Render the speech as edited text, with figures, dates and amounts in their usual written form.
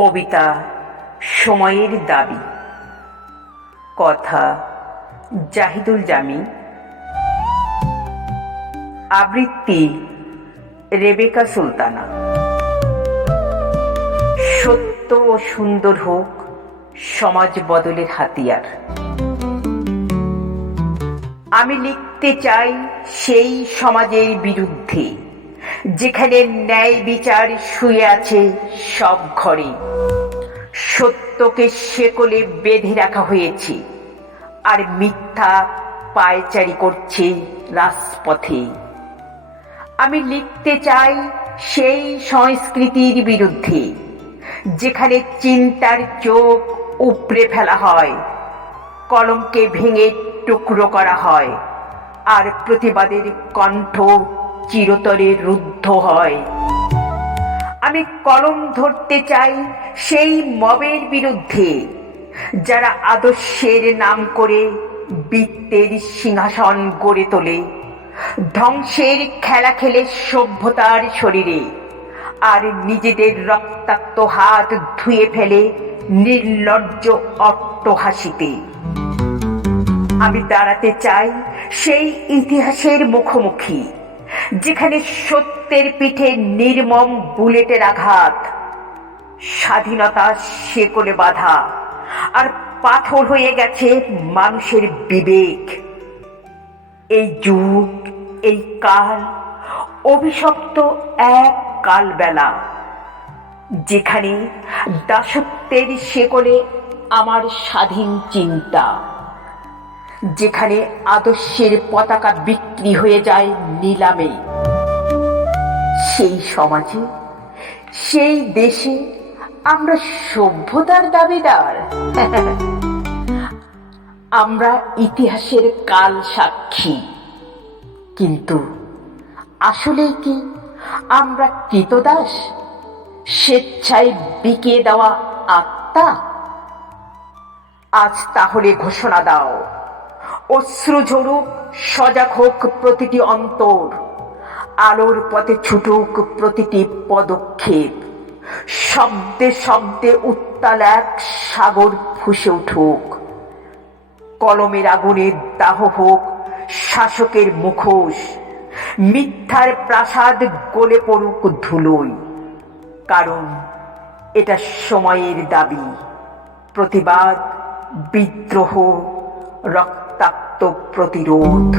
কবিতা সময়ের দাবি। কথা জাহিদুল জামি। আবৃত্তি রেবেকা সুলতানা। সত্য ও সুন্দর হোক সমাজ বদলের হাতিয়ার। আমি লিখতে চাই সেই সমাজের বিরুদ্ধে যেখানে ন্যায় বিচার শুয়ে আছে সব ঘরে। সত্যকে শেকলে বেঁধে রাখা হয়েছে আর মিথ্যা পায়চারি করছে রাজপথে। আমি লিখতে চাই সেই সংস্কৃতির বিরুদ্ধে যেখানে চিন্তার চোখ উপড়ে ফেলা হয়, কলমকে ভেঙে টুকরো করা হয় আর প্রতিবাদের কণ্ঠ চিরতরে রুদ্ধ হয়। আমি কলম ধরতে চাই সেই মবের বিরুদ্ধে যারা আদর্শের নাম করে বৃত্তের সিংহাসন গড়ে তোলে, ধ্বংসের খেলা খেলে সভ্যতার শরীরে আর নিজেদের রক্তাক্ত হাত ধুয়ে ফেলে নির্লজ্জ অট্টহাসিতে। আমি দাঁড়াতে চাই সেই ইতিহাসের মুখোমুখি যেখানে সত্যের পিঠে নির্মম বুলেটের আঘাত, স্বাধীনতা শেকলে বাঁধা আর পাথর হয়ে গেছে মানুষের বিবেক। এই যুগ, এই কাল অভিশপ্ত এক কালবেলা যেখানে দাসত্বের শেকলে আমার স্বাধীন চিন্তা, যেখানে আদর্শের পতাকা বিক্রি হয়ে যায় নিলামে। সেই সমাজে, সেই দেশে আমরা সভ্যতার দাবিদার। আমরা ইতিহাসের কাল সাক্ষী, কিন্তু আসলে কি আমরা কৃতদাস, স্বেচ্ছায় বিকিয়ে দেওয়া আত্মা? আজ তাহলে ঘোষণা দাও, অশ্রু ঝরুক, সজাগ হোক প্রতিটি অন্তর, আলোর পথে ছুটুক প্রতিটি পদক্ষেপ, শব্দে শব্দে উত্তাল এক সাগর ফুঁসে উঠুক, কলমের আগুনে দাহ হোক শাসকের মুখোশ, মিথ্যার প্রাসাদ গলে পড়ুক ধুলোয়। কারণ এটা সময়ের দাবি, প্রতিবাদ, বিদ্রোহ, রক্তাক্ত প্রতিরোধ।